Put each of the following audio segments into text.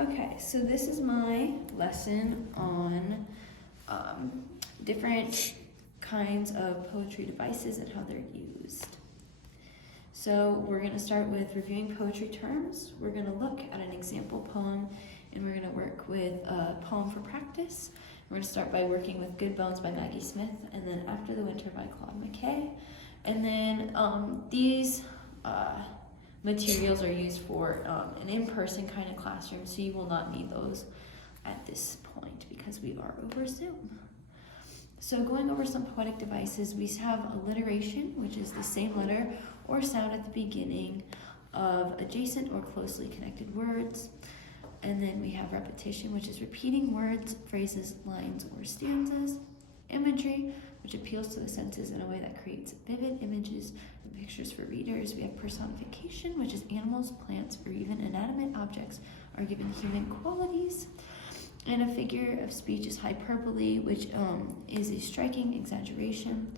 Okay, so this is my lesson on different kinds of poetry devices and how they're used. So we're going to start with reviewing poetry terms. We're going to look at an example poem, and we're going to work with a poem for practice. We're going to start by working with Good Bones by Maggie Smith, and then After the Winter by Claude McKay. And then these materials are used for an in-person kind of classroom, so you will not need those at this point because we are over Zoom. So going over some poetic devices, we have alliteration, which is the same letter or sound at the beginning of adjacent or closely connected words. And then we have repetition, which is repeating words, phrases, lines, or stanzas. Imagery, which appeals to the senses in a way that creates vivid images and pictures for readers. We have personification, which is animals, plants, or even inanimate objects are given human qualities. And a figure of speech is hyperbole, which is a striking exaggeration.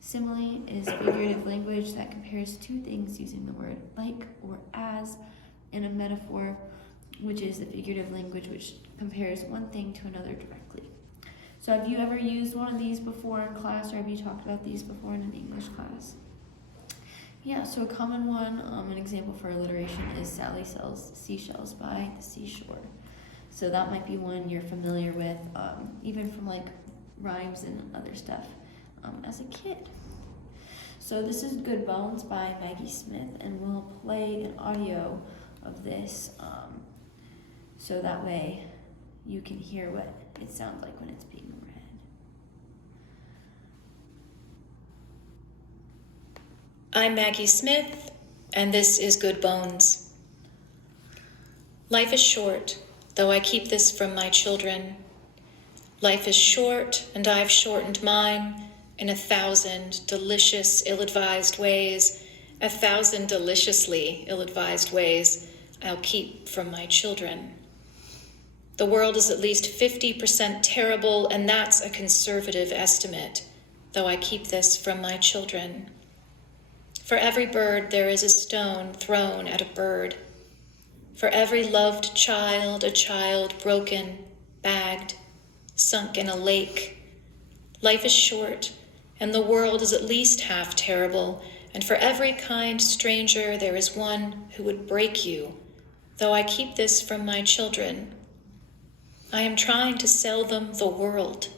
Simile is figurative language that compares two things using the word like or as. And a metaphor, which is the figurative language which compares one thing to another directly. So have you ever used one of these before in class, or have you talked about these before in an English class? Yeah, so a common one, an example for alliteration is Sally sells seashells by the seashore. So that might be one you're familiar with, even from like rhymes and other stuff as a kid. So this is Good Bones by Maggie Smith, and we'll play an audio of this so that way you can hear what it sounds like when it's being read. I'm Maggie Smith, and this is Good Bones. Life is short, though I keep this from my children. Life is short, and I've shortened mine in 1,000 delicious, ill-advised ways, 1,000 deliciously ill-advised ways I'll keep from my children. The world is at least 50% terrible, and that's a conservative estimate, though I keep this from my children. For every bird, there is a stone thrown at a bird. For every loved child, a child broken, bagged, sunk in a lake. Life is short, and the world is at least half terrible, and for every kind stranger, there is one who would break you, though I keep this from my children. I am trying to sell them the world.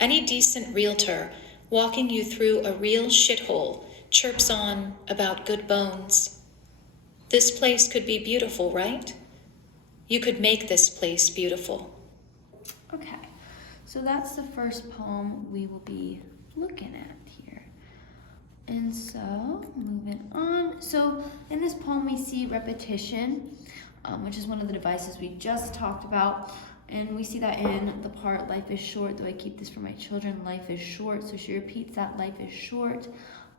Any decent realtor walking you through a real shithole chirps on about good bones. This place could be beautiful, right? You could make this place beautiful. Okay, so that's the first poem we will be looking at here. And so, moving on. So in this poem we see repetition, which is one of the devices we just talked about. And we see that in the part, life is short, though I keep this for my children, life is short. So she repeats that, life is short.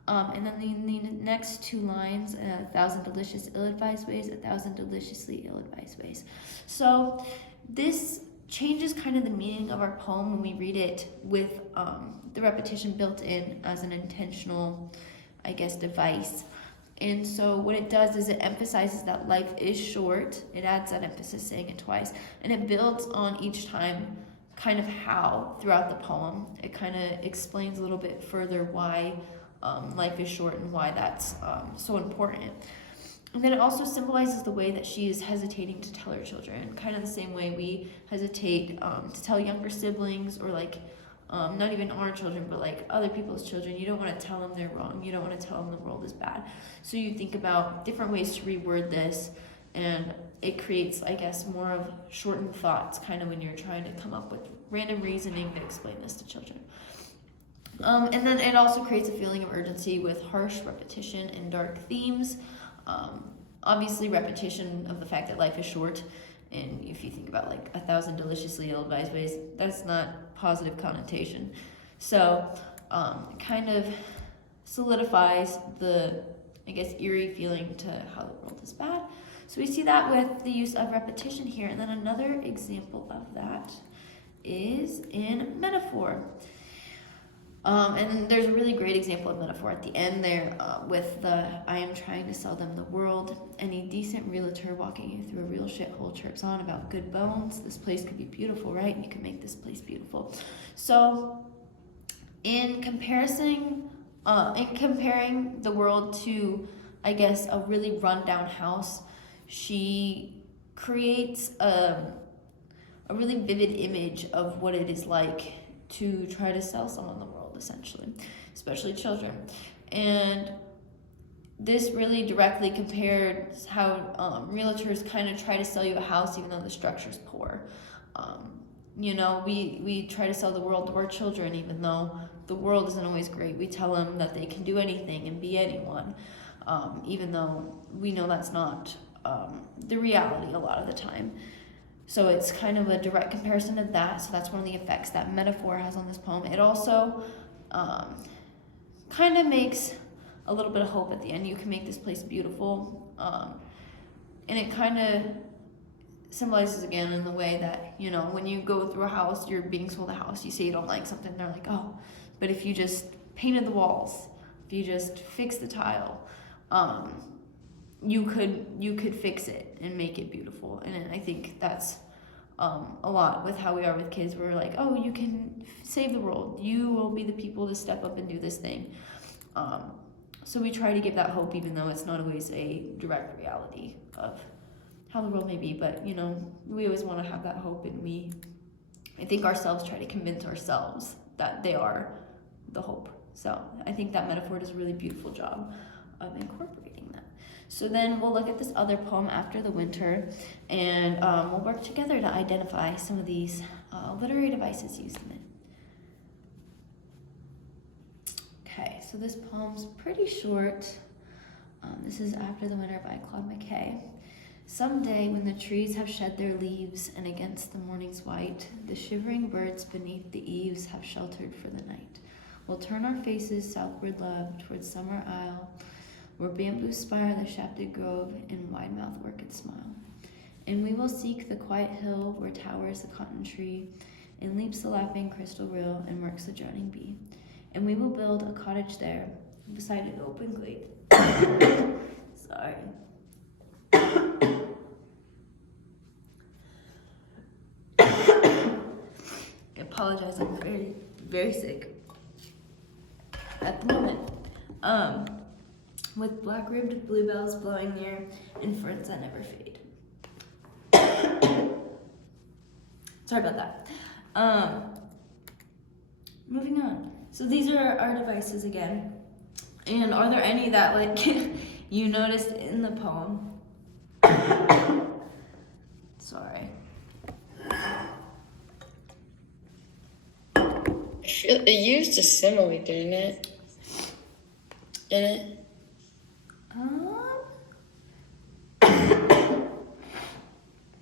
And then the next two lines, 1,000 delicious ill-advised ways, 1,000 deliciously ill-advised ways. So this changes kind of the meaning of our poem when we read it with the repetition built in as an intentional, I guess, device. And so what it does is it emphasizes that life is short. It adds that emphasis, saying it twice, and it builds on each time kind of how throughout the poem. It kind of explains a little bit further why life is short and why that's so important. And then it also symbolizes the way that she is hesitating to tell her children, kind of the same way we hesitate to tell younger siblings, or like not even our children, but like other people's children. You don't want to tell them they're wrong. You don't want to tell them the world is bad. So you think about different ways to reword this, and it creates, I guess, more of shortened thoughts, kind of when you're trying to come up with random reasoning to explain this to children. And then it also creates a feeling of urgency with harsh repetition and dark themes. Obviously repetition of the fact that life is short, and if you think about like 1,000 deliciously ill-advised ways, that's not positive connotation. So it kind of solidifies the, I guess, eerie feeling to how the world is bad. So we see that with the use of repetition here. And then another example of that is in metaphor. And there's a really great example of metaphor at the end there with the I am trying to sell them the world. Any decent realtor walking you through a real shithole chirps on about good bones. This place could be beautiful, right? You can make this place beautiful. So in comparing the world to, I guess, a really rundown house, she creates a really vivid image of what it is like to try to sell someone the world, essentially, especially children. And this really directly compared how realtors kind of try to sell you a house even though the structure's poor. We try to sell the world to our children even though the world isn't always great. We tell them that they can do anything and be anyone, even though we know that's not the reality a lot of the time. So it's kind of a direct comparison of that. So that's one of the effects that metaphor has on this poem. It also kind of makes a little bit of hope at the end. You can make this place beautiful. And it kind of symbolizes again in the way that, when you go through a house, you're being sold a house, you say you don't like something, they're like, oh, but if you just painted the walls, if you just fix the tile, you could fix it and make it beautiful. And I think that's a lot with how we are with kids. We're like, oh, you can save the world. You will be the people to step up and do this thing. So we try to give that hope, even though it's not always a direct reality of how the world may be. But, we always want to have that hope, and I think ourselves try to convince ourselves that they are the hope. So I think that metaphor does a really beautiful job of incorporating that. So then we'll look at this other poem, After the Winter, and we'll work together to identify some of these literary devices used in it. Okay, so this poem's pretty short. This is After the Winter by Claude McKay. Someday when the trees have shed their leaves and against the morning's white, the shivering birds beneath the eaves have sheltered for the night. We'll turn our faces southward, love, towards summer isle, where bamboos spire the shafted grove and wide-mouthed orchid smile. And we will seek the quiet hill where towers the cotton tree, and leaps the lapping crystal rill, and works the droning bee. And we will build a cottage there, beside an open glade. Sorry. I apologize, I'm very, very sick at the moment. With black-ribbed bluebells blowing near and ferns that never fade. Sorry about that. Moving on. So these are our devices again. And are there any that you noticed in the poem? Sorry. I feel it used a simile, didn't it? In it?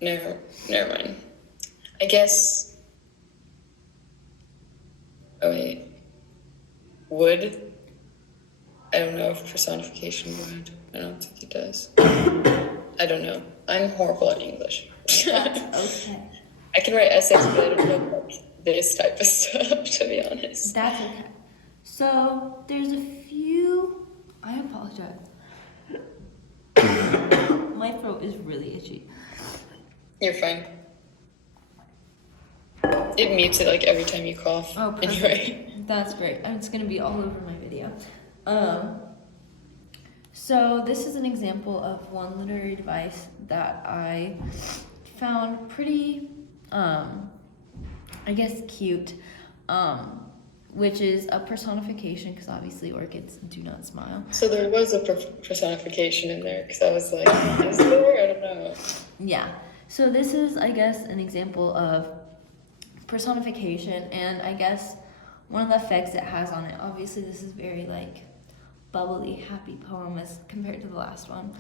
Never mind. I guess. Oh wait. Would? I don't know if personification would. I don't think it does. I don't know. I'm horrible at English. That's okay. I can write essays, but I don't know about this type of stuff, to be honest. That's okay. So there's a few. I apologize. My throat is really itchy. You're fine. It mutes it every time you cough. Oh, perfect. Anyway. That's great. It's gonna be all over my video. So this is an example of one literary device that I found pretty, I guess, cute, which is a personification, because obviously orchids do not smile. So there was a personification in there, because I was like, is there? I don't know. Yeah. So this is, I guess, an example of personification, and I guess one of the effects it has on it, obviously this is very bubbly, happy poem as compared to the last one.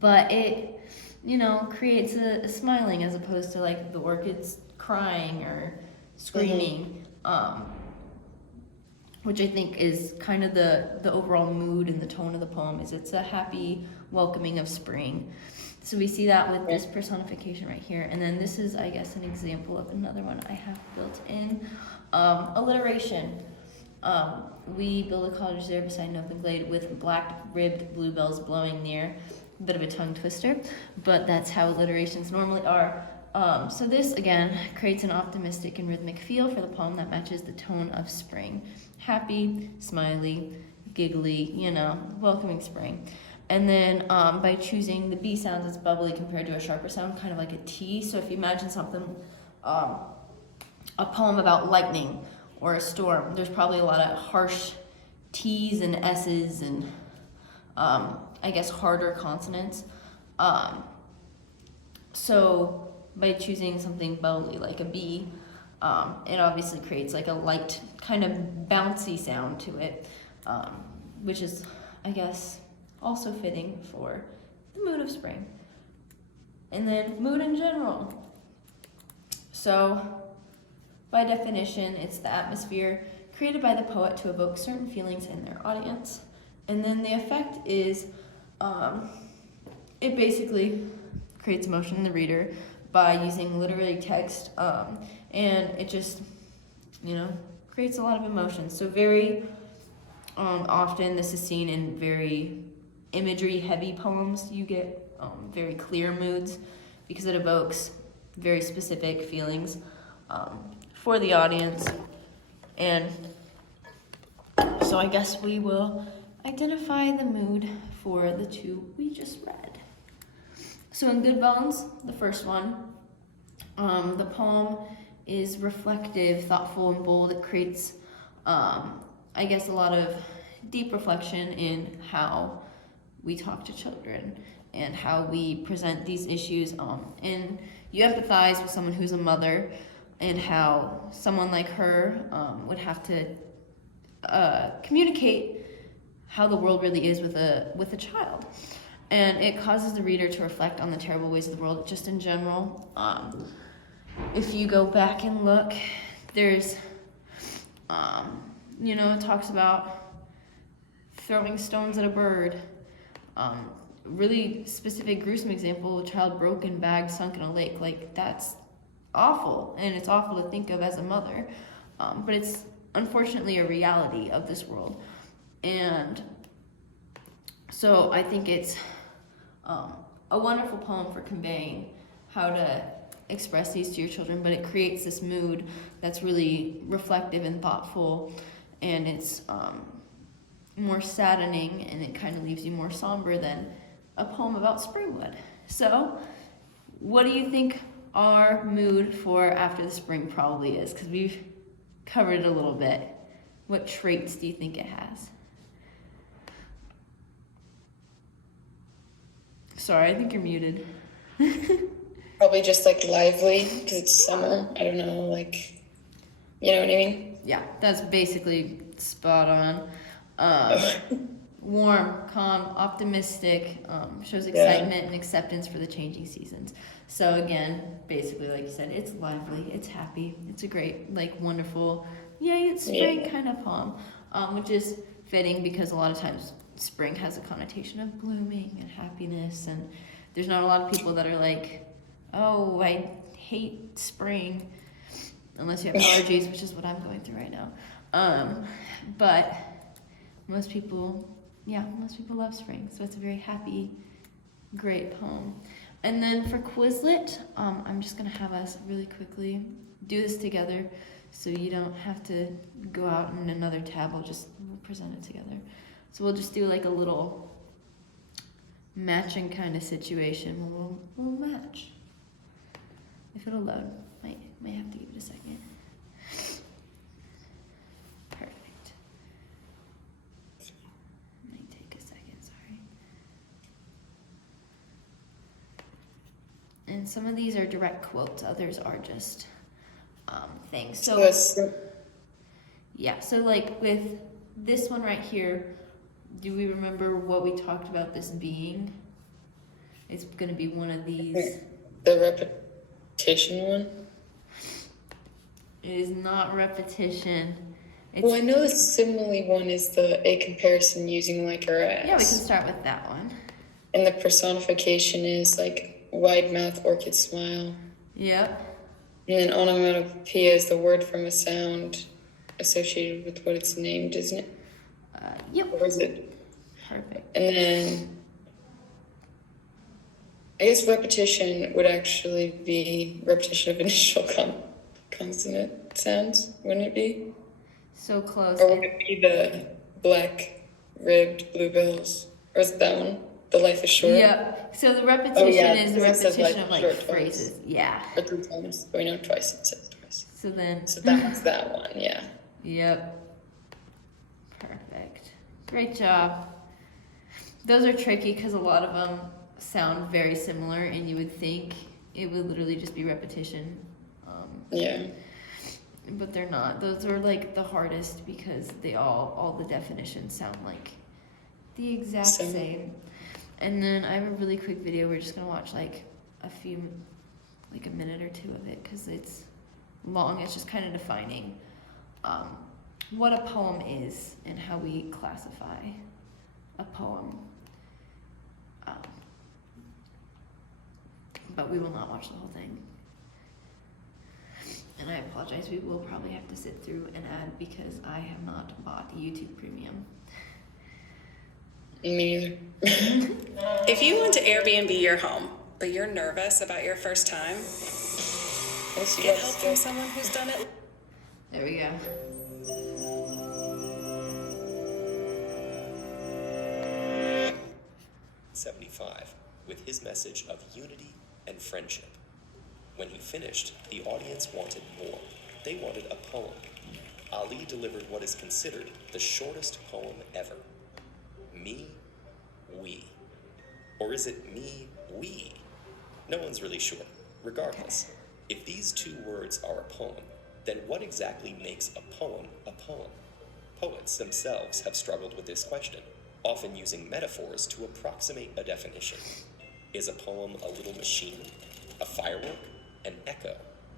But it, creates a smiling as opposed to the orchids crying or screaming, which I think is kind of the overall mood and the tone of the poem. Is it's a happy welcoming of spring. So we see that with this personification right here. And then this is, I guess, an example of another one I have built in. Alliteration. We build a cottage there beside an open glade with black-ribbed bluebells blowing near. A bit of a tongue twister, but that's how alliterations normally are. So this, again, creates an optimistic and rhythmic feel for the poem that matches the tone of spring. Happy, smiley, giggly, welcoming spring. And then by choosing the B sounds, it's bubbly compared to a sharper sound, kind of like a T. So if you imagine something, a poem about lightning or a storm, there's probably a lot of harsh T's and S's and I guess harder consonants. So by choosing something bubbly like a B, it obviously creates like a light kind of bouncy sound to it, which is, I guess, also fitting for the mood of spring. And then mood in general. So by definition, it's the atmosphere created by the poet to evoke certain feelings in their audience. And then the effect is, it basically creates emotion in the reader by using literary text, and it just, creates a lot of emotion. So very often this is seen in very imagery heavy poems. You get very clear moods because it evokes very specific feelings for the audience. And so I guess we will identify the mood for the two we just read. So in Good Bones, the first one, the poem is reflective, thoughtful, and bold. It creates, I guess, a lot of deep reflection in how we talk to children and how we present these issues. And you empathize with someone who's a mother and how someone like her would have to communicate how the world really is with a child. And it causes the reader to reflect on the terrible ways of the world just in general. If you go back and look, there's, it talks about throwing stones at a bird. Really specific, gruesome example, a child broken, bag sunk in a lake. Like, that's awful, and it's awful to think of as a mother. But it's unfortunately a reality of this world. And so I think it's a wonderful poem for conveying how to express these to your children, but it creates this mood that's really reflective and thoughtful, and it's more saddening, and it kind of leaves you more somber than a poem about spring would. So what do you think our mood for after the spring probably is? Because we've covered it a little bit. What traits do you think it has? Sorry, I think you're muted. Probably just like lively because it's summer. I don't know, like, you know what I mean? Yeah, that's basically spot on. Warm, calm, optimistic, shows excitement and acceptance for the changing seasons. So again, basically, like you said, it's lively, it's happy, it's a great, like, wonderful, yay, it's spring kind of poem, which is fitting because a lot of times spring has a connotation of blooming and happiness, and there's not a lot of people that are like, oh, I hate spring, unless you have allergies, which is what I'm going through right now. But most people love spring, so it's a very happy, great poem. And then for Quizlet, I'm just gonna have us really quickly do this together, so you don't have to go out in another tab. We'll present it together. So we'll just do like a little matching kind of situation. We'll match. If it'll load, might have to give it a second. Perfect. Might take a second, sorry. And some of these are direct quotes, others are just things. So yeah, so like with this one right here, do we remember what we talked about this being? It's going to be one of these. The repetition one? It is not repetition. Well, I know the simile one is a comparison using like or as. Yeah, we can start with that one. And the personification is like wide mouth, orchid smile. Yep. And then onomatopoeia is the word from a sound associated with what it's named, isn't it? Yep. Or is it? Perfect. And then I guess repetition would actually be repetition of initial consonant sounds, wouldn't it be? So close. Or would it be the black-ribbed bluebells? Or is it that one? The life is short? Yep. So the repetition is the because it says repetition life of like short twice. phrases. Yeah. Or 3 times. Oh, we know twice, it says twice. So then. So that one's that one, yeah. Yep. Perfect. Great job. Those are tricky because a lot of them sound very similar, and you would think it would literally just be repetition. Yeah. But they're not. Those are like the hardest because they all the definitions sound like the exact same. And then I have a really quick video. We're just gonna watch like a minute or two of it because it's long. It's just kind of defining what a poem is and how we classify a poem. But we will not watch the whole thing. And I apologize, we will probably have to sit through an ad because I have not bought YouTube Premium. Me neither. If you want to Airbnb your home, but you're nervous about your first time, get help from someone who's done it. There we go. '75 with his message of unity and friendship. When he finished, the audience wanted more. They wanted a poem. Ali delivered what is considered the shortest poem ever. Me, we. Or is it me, we? No one's really sure. Regardless, if these two words are a poem, then what exactly makes a poem a poem? Poets themselves have struggled with this question, often using metaphors to approximate a definition. Is a poem a little machine? A firework?